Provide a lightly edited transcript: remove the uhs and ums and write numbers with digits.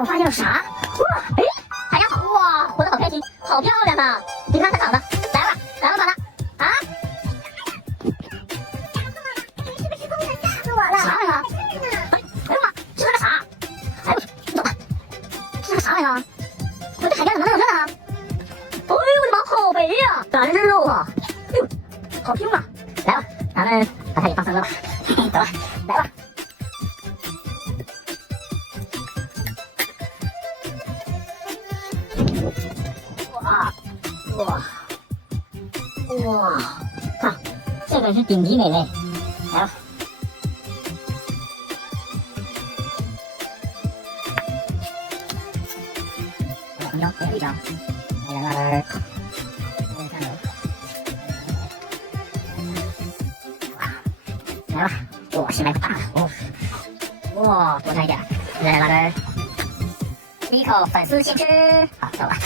我发现了啥？哇，哎，海洋好哇，活得好开心，好漂亮呐！你看它长得，来吧，长得啊？是不是工人吓死我了？啥呀？哎呦妈，这是个啥？哎呦，你走吧。这是个啥玩意儿？我这海边怎么能有这呢？哎呦我的妈，好肥呀！男人肉啊！哎呦，好听啊！来吧，咱们把它给放生了吧。嘿嘿，走吧，来吧。哇，看，这可是顶级美味，来吧。红椒，还有一张，来，来吧，我先来个大的，哇，多上一点，再来拉根，第一口粉丝先吃，好，走吧。